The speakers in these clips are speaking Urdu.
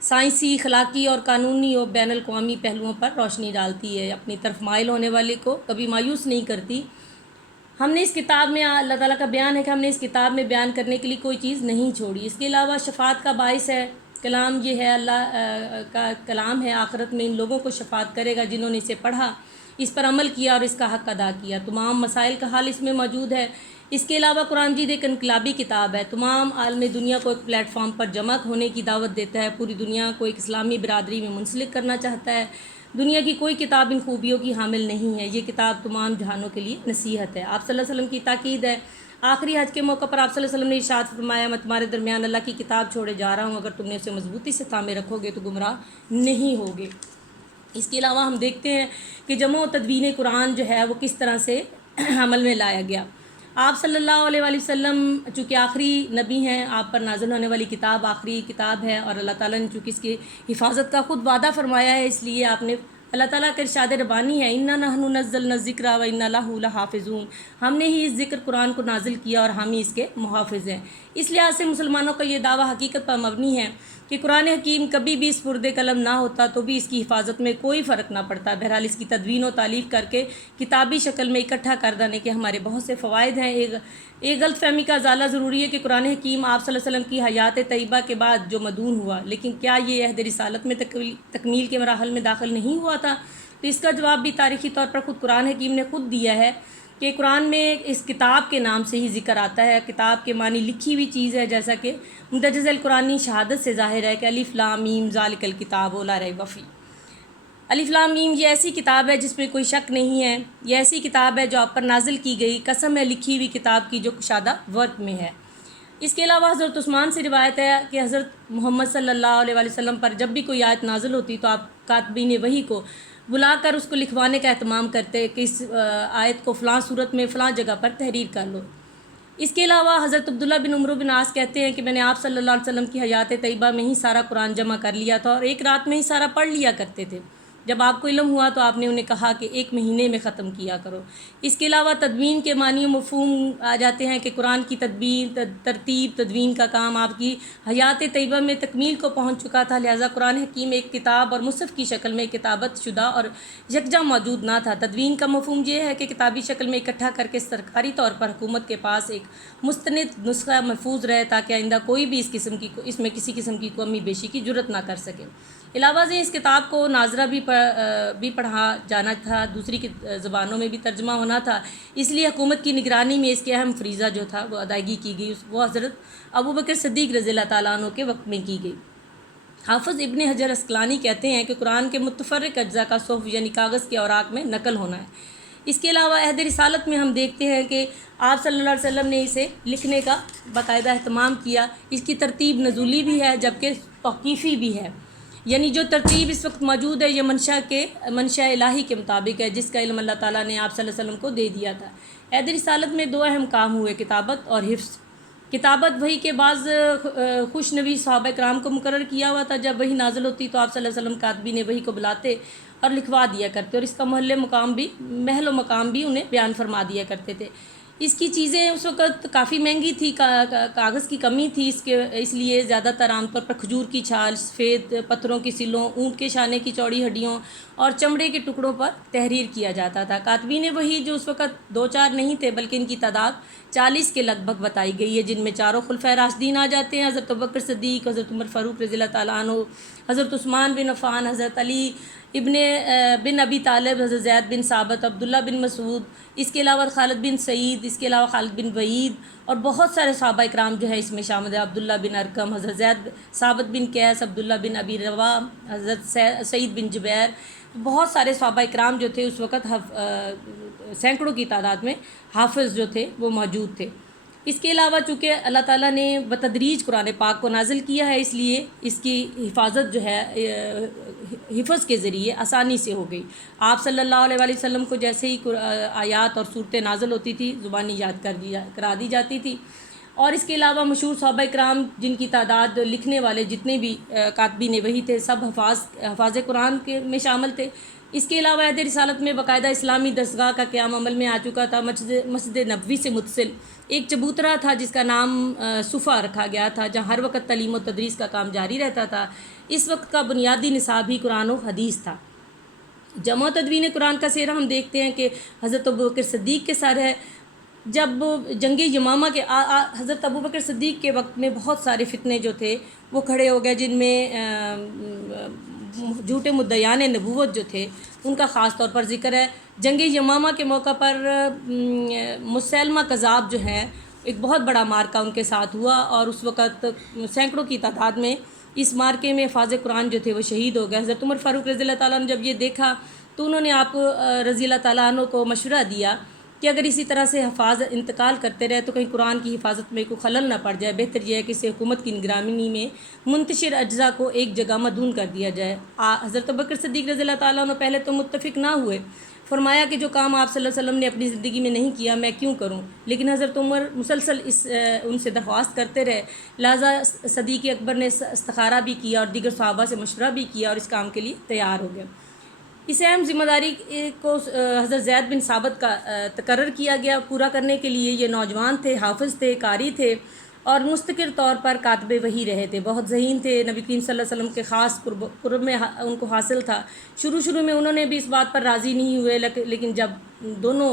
سائنسی، اخلاقی اور قانونی اور بین الاقوامی پہلوؤں پر روشنی ڈالتی ہے، اپنی طرف مائل ہونے والے کو کبھی مایوس نہیں کرتی۔ ہم نے اس کتاب میں اللہ تعالیٰ کا بیان ہے کہ ہم نے اس کتاب میں بیان کرنے کے لیے کوئی چیز نہیں چھوڑی۔ اس کے علاوہ شفاعت کا باعث ہے کلام، یہ ہے اللہ کا کلام ہے، آخرت میں ان لوگوں کو شفاعت کرے گا جنہوں نے اسے پڑھا، اس پر عمل کیا اور اس کا حق ادا کیا۔ تمام مسائل کا حل اس میں موجود ہے۔ اس کے علاوہ قرآن مجید ایک انقلابی کتاب ہے، تمام عالم دنیا کو ایک پلیٹ فارم پر جمع ہونے کی دعوت دیتا ہے، پوری دنیا کو ایک اسلامی برادری میں منسلک کرنا چاہتا ہے۔ دنیا کی کوئی کتاب ان خوبیوں کی حامل نہیں ہے، یہ کتاب تمام جہانوں کے لیے نصیحت ہے۔ آپ صلی اللہ علیہ وسلم کی تاکید ہے۔ آخری حج کے موقع پر آپ صلی اللہ علیہ وسلم نے ارشاد فرمایا، میں تمہارے درمیان اللہ کی کتاب چھوڑے جا رہا ہوں، اگر تم نے اسے مضبوطی سے تھامے رکھو گے تو گمراہ نہیں ہوگے۔ اس کے علاوہ ہم دیکھتے ہیں کہ جمع و تدوین قرآن جو ہے وہ کس طرح سے عمل میں لایا گیا۔ آپ صلی اللہ علیہ وآلہ وسلم چونکہ آخری نبی ہیں، آپ پر نازل ہونے والی کتاب آخری کتاب ہے، اور اللہ تعالیٰ نے چونکہ اس کی حفاظت کا خود وعدہ فرمایا ہے، اس لیے آپ نے اللہ تعالیٰ کا ارشاد ربانی ہے، اِنَّا نَحْنُ نَزَّلْنَا الذِّکْرَ وَإِنَّا لَهُ لَحَافِظُونَ، ہم نے ہی اس ذکر قرآن کو نازل کیا اور ہم ہی اس کے محافظ ہیں۔ اس لحاظ سے مسلمانوں کا یہ دعویٰ حقیقت پر مبنی ہے کہ قرآن حکیم کبھی بھی اس پردے قلم نہ ہوتا تو بھی اس کی حفاظت میں کوئی فرق نہ پڑتا۔ بہرحال اس کی تدوین و تالیف کر کے کتابی شکل میں اکٹھا کر دینے کے ہمارے بہت سے فوائد ہیں۔ ایک غلط فہمی کا ازالہ ضروری ہے کہ قرآن حکیم آپ صلی اللہ علیہ وسلم کی حیات طیبہ کے بعد جو مدون ہوا، لیکن کیا یہ عہد رسالت میں تکمیل کے مراحل میں داخل نہیں ہوا تھا؟ تو اس کا جواب بھی تاریخی طور پر خود قرآن حکیم نے خود دیا ہے کہ قرآن میں اس کتاب کے نام سے ہی ذکر آتا ہے۔ کتاب کے معنی لکھی ہوئی چیز ہے، جیسا کہ مندرجہ ذیل قرآنی شہادت سے ظاہر ہے کہ الف لام میم ذالک الکتاب لا ریب فیہ۔ الف لام میم یہ ایسی کتاب ہے جس میں کوئی شک نہیں ہے، یہ ایسی کتاب ہے جو آپ پر نازل کی گئی، قسم ہے لکھی ہوئی کتاب کی جو کشادہ ورق میں ہے۔ اس کے علاوہ حضرت عثمان سے روایت ہے کہ حضرت محمد صلی اللہ علیہ وآلہ وسلم پر جب بھی کوئی آیت نازل ہوتی تو آپ کاتبین وحی کو بلا کر اس کو لکھوانے کا اہتمام کرتے کہ اس آیت کو فلاں صورت میں فلاں جگہ پر تحریر کر لو۔ اس کے علاوہ حضرت عبداللہ بن عمرو بن عاص کہتے ہیں کہ میں نے آپ صلی اللہ علیہ وسلم کی حیات طیبہ میں ہی سارا قرآن جمع کر لیا تھا اور ایک رات میں ہی سارا پڑھ لیا کرتے تھے۔ جب آپ کو علم ہوا تو آپ نے انہیں کہا کہ ایک مہینے میں ختم کیا کرو۔ اس کے علاوہ تدوین کے معنی و مفہوم آ جاتے ہیں کہ قرآن کی ترتیب تدوین کا کام آپ کی حیات طیبہ میں تکمیل کو پہنچ چکا تھا، لہٰذا قرآن حکیم ایک کتاب اور مصحف کی شکل میں کتابت شدہ اور یکجا موجود نہ تھا۔ تدوین کا مفہوم یہ ہے کہ کتابی شکل میں اکٹھا کر کے سرکاری طور پر حکومت کے پاس ایک مستند نسخہ محفوظ رہے تاکہ آئندہ کوئی بھی اس میں کسی قسم کی کمی بیشی کی جرت نہ کر سکے۔ علاوہ سے اس کتاب کو ناظرہ بھی پڑھا جانا تھا، دوسری زبانوں میں بھی ترجمہ ہونا تھا، اس لیے حکومت کی نگرانی میں اس کے اہم فریضہ جو تھا وہ ادائیگی کی گئی، وہ حضرت ابوبکر صدیق رضی اللہ تعالیٰ عنہ کے وقت میں کی گئی۔ حافظ ابن حجر اسقلانی کہتے ہیں کہ قرآن کے متفرق اجزاء کا صحف یعنی کاغذ کے اوراق میں نقل ہونا ہے۔ اس کے علاوہ عہد رسالت میں ہم دیکھتے ہیں کہ آپ صلی اللہ علیہ وسلم نے اسے لکھنے کا باقاعدہ اہتمام کیا۔ اس کی ترتیب نزولی بھی ہے جبکہ توقیفی بھی ہے، یعنی جو ترتیب اس وقت موجود ہے یہ منشا الہی کے مطابق ہے جس کا علم اللہ تعالیٰ نے آپ صلی اللہ علیہ وسلم کو دے دیا تھا۔ عہد رسالت میں دو اہم کام ہوئے، کتابت اور حفظ۔ کتابت وحی کے بعض خوش نوی صحابہ کرام کو مقرر کیا ہوا تھا، جب وحی نازل ہوتی تو آپ صلی اللہ علیہ وسلم کاتبین وحی کو بلاتے اور لکھوا دیا کرتے، اور اس کا محل و مقام بھی انہیں بیان فرما دیا کرتے تھے۔ اس کی چیزیں اس وقت کافی مہنگی تھی، کاغذ کی کمی تھی، اس لیے زیادہ تر عام طور پر کھجور کی چھال، سفید پتھروں کی سلوں، اونٹ کے شانے کی چوڑی ہڈیوں اور چمڑے کے ٹکڑوں پر تحریر کیا جاتا تھا۔ کاتبین وحی جو اس وقت 2-4 نہیں تھے بلکہ ان کی تعداد 40 کے لگ بھگ بتائی گئی ہے، جن میں 4 خلفائے راشدین آ جاتے ہیں، حضرت ابوبکر صدیق، حضرت عمر فاروق رضی اللہ تعالیٰ عنہ، حضرت عثمان بن عفان، حضرت علی بن ابی طالب، حضرت زید بن ثابت، عبداللہ بن مسعود، اس کے علاوہ خالد بن سعید، اس کے علاوہ خالد بن وعید اور بہت سارے صحابہ اکرام جو ہے اس میں شامل ہیں، عبداللہ بن ارقم، حضرت زید، ثابت بن قیس، عبداللہ بن ابی رواح، حضرت سعید بن جبیر، بہت سارے صحابہ اکرام جو تھے اس وقت سینکڑوں کی تعداد میں حافظ جو تھے وہ موجود تھے۔ اس کے علاوہ چونکہ اللہ تعالیٰ نے بتدریج قرآن پاک کو نازل کیا ہے، اس لیے اس کی حفاظت جو ہے حفظ کے ذریعے آسانی سے ہو گئی۔ آپ صلی اللہ علیہ وآلہ وسلم کو جیسے ہی آیات اور صورتیں نازل ہوتی تھی زبانی یاد کرا دی جاتی تھی، اور اس کے علاوہ مشہور صحابہ کرام جن کی تعداد لکھنے والے جتنے بھی کاتبین وحی تھے سب حفاظ قرآن میں شامل تھے، اس کے علاوہ عہد رسالت میں باقاعدہ اسلامی درسگاہ کا قیام عمل میں آ چکا تھا۔ مسجد نبوی سے متصل ایک چبوترا تھا جس کا نام صفا رکھا گیا تھا، جہاں ہر وقت تعلیم و تدریس کا کام جاری رہتا تھا۔ اس وقت کا بنیادی نصاب ہی قرآن و حدیث تھا۔ جمع و تدوین قرآن کا سیرہ ہم دیکھتے ہیں کہ حضرت ابوبکر صدیق کے سر ہے۔ جب جنگ یمامہ کے حضرت ابوبکر صدیق کے وقت میں بہت سارے فتنے جو تھے وہ کھڑے ہو گئے، جن میں جھوٹے مدعیان نبوت جو تھے ان کا خاص طور پر ذکر ہے۔ جنگ یمامہ کے موقع پر مسیلمہ کذاب جو ہیں ایک بہت بڑا مارکہ ان کے ساتھ ہوا، اور اس وقت سینکڑوں کی تعداد میں اس مارکے میں حفاظ قرآن جو تھے وہ شہید ہو گئے۔ حضرت عمر فاروق رضی اللہ تعالیٰ نے جب یہ دیکھا تو انہوں نے آپ رضی اللہ تعالیٰ عنہ کو مشورہ دیا کہ اگر اسی طرح سے حفاظ انتقال کرتے رہے تو کہیں قرآن کی حفاظت میں کوئی خلل نہ پڑ جائے، بہتر یہ ہے کہ اسے حکومت کی نگرانی میں منتشر اجزاء کو ایک جگہ مدون کر دیا جائے۔ حضرت ابوبکر صدیق رضی اللہ تعالیٰ عنہ پہلے تو متفق نہ ہوئے، فرمایا کہ جو کام آپ صلی اللہ علیہ وسلم نے اپنی زندگی میں نہیں کیا میں کیوں کروں، لیکن حضرت عمر مسلسل ان سے درخواست کرتے رہے، لہٰذا صدیق اکبر نے استخارہ بھی کیا اور دیگر صحابہ سے مشورہ بھی کیا اور اس کام کے لیے تیار ہو گئے۔ اس اہم ذمہ داری کو حضرت زید بن ثابت کا تقرر کیا گیا۔ پورا کرنے کے لیے یہ نوجوان تھے، حافظ تھے، قاری تھے اور مستقر طور پر کاتب وحی رہے تھے، بہت ذہین تھے، نبی کریم صلی اللہ علیہ وسلم کے خاص قرب میں ان کو حاصل تھا۔ شروع میں انہوں نے بھی اس بات پر راضی نہیں ہوئے، لیکن جب دونوں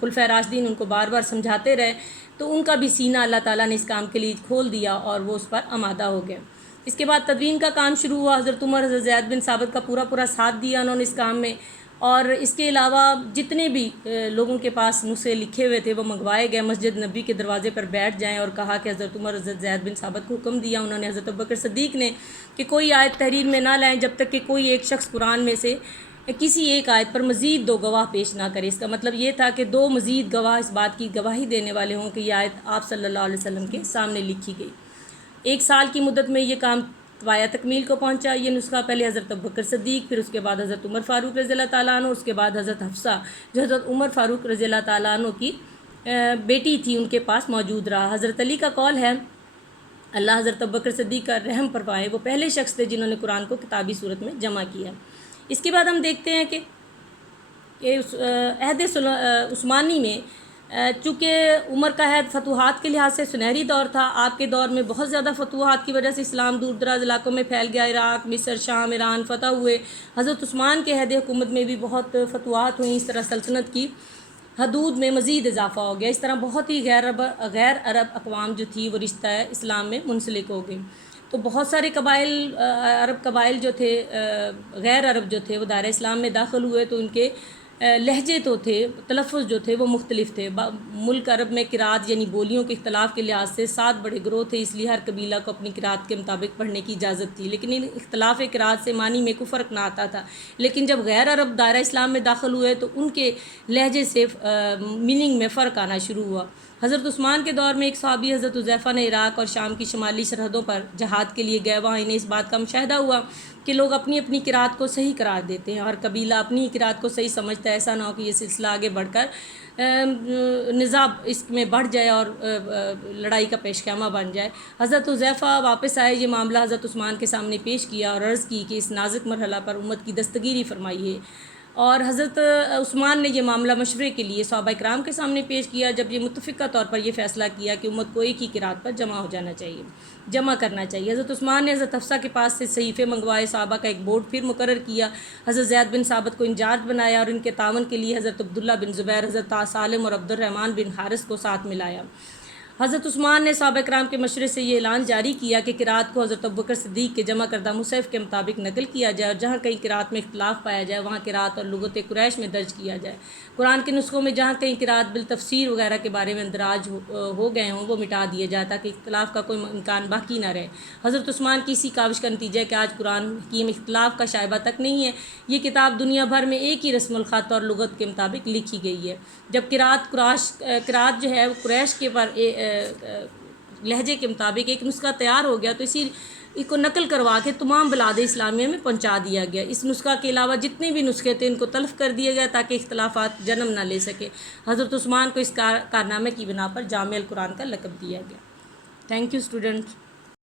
خلفائے راشدین ان کو بار بار سمجھاتے رہے تو ان کا بھی سینہ اللہ تعالیٰ نے اس کام کے لیے کھول دیا اور وہ اس پر آمادہ ہو گئے۔ اس کے بعد تدوین کا کام شروع ہوا۔ حضرت عمر حضرت زید بن ثابت کا پورا ساتھ دیا انہوں نے اس کام میں، اور اس کے علاوہ جتنے بھی لوگوں کے پاس نسخے لکھے ہوئے تھے وہ منگوائے گئے، مسجد نبی کے دروازے پر بیٹھ جائیں، اور کہا کہ حضرت عمر حضرت زید بن ثابت کو حکم دیا انہوں نے حضرت ابوبکر صدیق نے کہ کوئی آیت تحریر میں نہ لائیں جب تک کہ کوئی ایک شخص قرآن میں سے کسی ایک آیت پر مزید 2 گواہ پیش نہ کرے۔ اس کا مطلب یہ تھا کہ 2 مزید گواہ اس بات کی گواہی دینے والے ہوں کہ یہ آیت آپ صلی اللہ علیہ وسلم کے سامنے لکھی گئی۔ 1 سال کی مدت میں یہ کام پایا تکمیل کو پہنچا۔ یہ نسخہ پہلے حضرت ابوبکر صدیق، پھر اس کے بعد حضرت عمر فاروق رضی اللہ تعالیٰ عنہ، اس کے بعد حضرت حفصہ جو حضرت عمر فاروق رضی اللہ تعالیٰ عنہ کی بیٹی تھی ان کے پاس موجود رہا۔ حضرت علی کا قول ہے اللہ حضرت ابوبکر صدیق کا رحم فرمائے، وہ پہلے شخص تھے جنہوں نے قرآن کو کتابی صورت میں جمع کیا۔ اس کے بعد ہم دیکھتے ہیں کہ عہد عثمانی میں چونکہ عمر کا عہد فتوحات کے لحاظ سے سنہری دور تھا، آپ کے دور میں بہت زیادہ فتوحات کی وجہ سے اسلام دور دراز علاقوں میں پھیل گیا، عراق، مصر، شام، ایران فتح ہوئے۔ حضرت عثمان کے عہد حکومت میں بھی بہت فتوحات ہوئیں، اس طرح سلطنت کی حدود میں مزید اضافہ ہو گیا۔ اس طرح بہت ہی غیر عرب اقوام جو تھی وہ رشتہ اسلام میں منسلک ہو گئی، تو بہت سارے عرب قبائل جو تھے، غیر عرب جو تھے وہ دائرہ اسلام میں داخل ہوئے، تو ان کے لہجے تو تھے، تلفظ جو تھے وہ مختلف تھے۔ ملک عرب میں قرات یعنی بولیوں کے اختلاف کے لحاظ سے 7 بڑے گروہ تھے، اس لیے ہر قبیلہ کو اپنی قرات کے مطابق پڑھنے کی اجازت تھی، لیکن ان اختلاف قرات سے معنی میں کوئی فرق نہ آتا تھا۔ لیکن جب غیر عرب دائرہ اسلام میں داخل ہوئے تو ان کے لہجے سے میننگ میں فرق آنا شروع ہوا۔ حضرت عثمان کے دور میں ایک صحابی حضرت حذیفہ نے عراق اور شام کی شمالی سرحدوں پر جہاد کے لیے گئے، وہاں انہیں اس بات کا مشاہدہ ہوا کہ لوگ اپنی اپنی قرات کو صحیح قرار دیتے ہیں اور قبیلہ اپنی ہی قرات کو صحیح سمجھتا ہے، ایسا نہ ہو کہ یہ سلسلہ آگے بڑھ کر نزاع اس میں بڑھ جائے اور لڑائی کا پیش خیمہ بن جائے۔ حضرت حذیفہ واپس آئے، یہ معاملہ حضرت عثمان کے سامنے پیش کیا اور عرض کی کہ اس نازک مرحلہ پر امت کی دستگیری فرمائیے، اور حضرت عثمان نے یہ معاملہ مشورے کے لیے صحابہ کرام کے سامنے پیش کیا، جب یہ متفقہ طور پر یہ فیصلہ کیا کہ امت کو ایک ہی قرات پر جمع کرنا چاہیے۔ حضرت عثمان نے حضرت حفصہ کے پاس سے صحیفے منگوائے، صحابہ کا ایک بورڈ پھر مقرر کیا، حضرت زید بن ثابت کو انچارج بنایا اور ان کے تعاون کے لیے حضرت عبداللہ بن زبیر، حضرت سالم اور عبد الرحمن بن حارث کو ساتھ ملایا۔ حضرت عثمان نے صحابہ کرام کے مشورے سے یہ اعلان جاری کیا کہ قرات کو حضرت ابوبکر صدیق کے جمع کردہ مصحف کے مطابق نقل کیا جائے، اور جہاں کہیں قرات میں اختلاف پایا جائے وہاں قرات اور لغت قریش میں درج کیا جائے۔ قرآن کے نسخوں میں جہاں کہیں قرات بالتفسیر وغیرہ کے بارے میں اندراج ہو گئے ہوں وہ مٹا دیے جائے تاکہ اختلاف کا کوئی امکان باقی نہ رہے۔ حضرت عثمان کی اسی کاوش کا نتیجہ ہے کہ آج قرآن حکیم اختلاف کا شائبہ تک نہیں ہے۔ یہ کتاب دنیا بھر میں ایک ہی رسم الخط اور لغت کے مطابق لکھی گئی ہے۔ جب قرات جو ہے وہ قریش کے پر لہجے کے مطابق ایک نسخہ تیار ہو گیا تو اسی کو نقل کروا کے تمام بلاد اسلامیہ میں پہنچا دیا گیا۔ اس نسخہ کے علاوہ جتنے بھی نسخے تھے ان کو تلف کر دیا گیا تاکہ اختلافات جنم نہ لے سکے۔ حضرت عثمان کو اس کارنامے کی بنا پر جامع القرآن کا لقب دیا گیا۔ Thank you students.